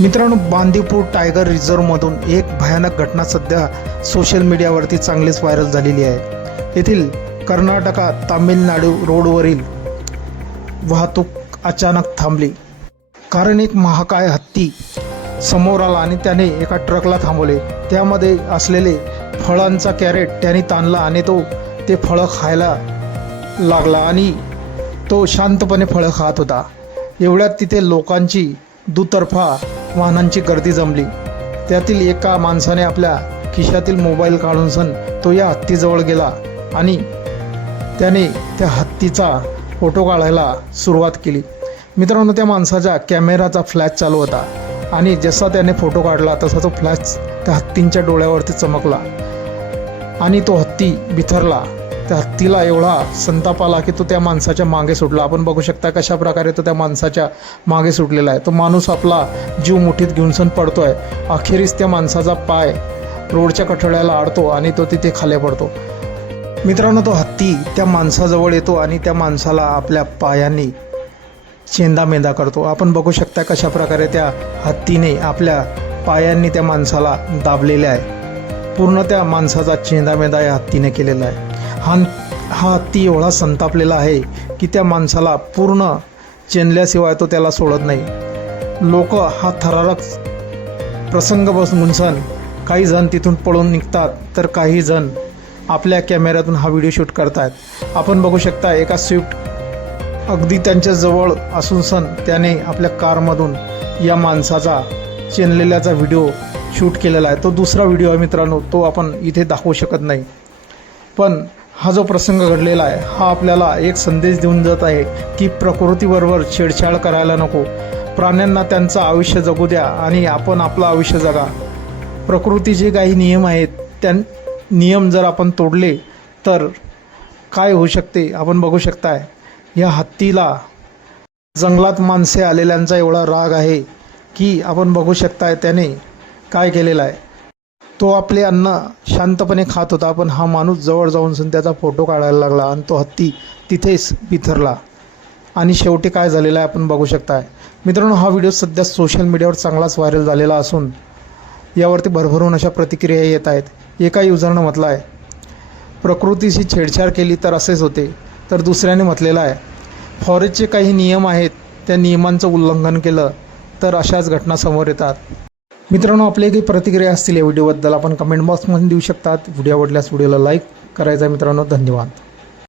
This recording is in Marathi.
मित्रांनो बांदीपूर टायगर रिझर्वमधून एक भयानक घटना सध्या सोशल मीडियावरती चांगलीच व्हायरल झालेली आहे. येथील कर्नाटकात तामिळनाडू रोडवरील वाहतूक अचानक थांबली. कारण एक महाकाय हत्ती समोर आला आणि त्याने एका ट्रकला थांबवले. त्यामध्ये असलेले फळांचा कॅरेट त्याने ताणला आणि तो ते फळं खायला लागला आणि तो शांतपणे फळं खात होता. एवढ्यात तिथे लोकांची दुतर्फा वाहनांची गर्दी जमली. त्यातील एका माणसाने आपल्या खिशातील मोबाईल काढून सण तो या हत्तीजवळ गेला आणि त्याने त्या हत्तीचा फोटो काढायला सुरुवात केली. मित्रांनो त्या माणसाच्या कॅमेराचा फ्लॅश चालू होता आणि जसा त्याने फोटो काढला तसा तो फ्लॅश त्या हत्तींच्या डोळ्यावरती चमकला आणि तो हत्ती बिथरला. त्या हत्तीला एवढा संताप आला की तो त्या माणसाच्या मागे सुटला. आपण बघू शकता कशा प्रकारे तो त्या माणसाच्या मागे सुटलेला आहे. तो माणूस आपला जीव मुठीत घेऊन सण पडतोय. अखेरीस त्या माणसाचा पाय रोडच्या कठड्याला आडतो आणि तो तिथे खाली पडतो. मित्रांनो तो हत्ती त्या माणसाजवळ येतो आणि त्या माणसाला आपल्या पायांनी चेंदामेंदा करतो. आपण बघू शकता कशा प्रकारे त्या हत्तीने आपल्या पायांनी त्या माणसाला दाबलेले आहे. पूर्ण त्या माणसाचा चेंदामेदा या हत्तीने केलेला आहे. हा हा ती एवढा संतापलेला आहे की त्या माणसाला पूर्ण चेनल्याशिवाय तो त्याला सोडत नाही. लोक हा थरारक प्रसंग बसून सण काही जण तिथून पळून निघतात तर काही जण आपल्या कॅमेऱ्यातून हा व्हिडिओ शूट करतायत. आपण बघू शकता एका स्विफ्ट अगदी त्यांच्या जवळ असून सण त्याने आपल्या कारमधून या माणसाचा चेनलेल्याचा व्हिडिओ शूट केलेला आहे. तो दुसरा व्हिडिओ आहे मित्रांनो तो आपण इथे दाखवू शकत नाही. पण हा जो प्रसंग घडलेला आहे हा आपल्याला एक संदेश देऊन जात आहे की प्रकृतीबरोबर छेडछाड करायला नको. प्राण्यांना त्यांचं आयुष्य जगू द्या आणि आपण आपलं आयुष्य जगा. प्रकृतीचे काही नियम आहेत त्या नियम जर आपण तोडले तर काय होऊ शकते? आपण बघू शकताय या हत्तीला जंगलात माणसे आलेल्यांचा एवढा राग आहे की आपण बघू शकताय त्याने काय केलेलं आहे. तो आपले अन्न शांतपणे खात होता. पण हा माणूस जवळ जाऊन सण त्याचा फोटो काढायला लागला आणि तो हत्ती तिथेच बिथरला. आणि शेवटी काय झालेलं आहे आपण बघू शकताय. मित्रांनो हा व्हिडिओ सध्या सोशल मीडियावर चांगलाच व्हायरल झालेला असून यावरती भरभरून अशा प्रतिक्रिया येत आहेत. एका युजरनं म्हटलं आहे. प्रकृतीशी छेडछाड केली तर असेच होते. तर दुसऱ्याने म्हटलेलं आहे. फॉरेस्टचे काही नियम आहेत. त्या नियमांचं उल्लंघन केलं तर अशाच घटना समोर येतात. मित्रांनो आपले काही प्रतिक्रिया असतील या व्हिडिओबद्दल आपण कमेंट बॉक्समध्ये देऊ शकतात. व्हिडिओ आवडल्यास व्हिडिओला लाईक करायचा आहे मित्रांनो. धन्यवाद.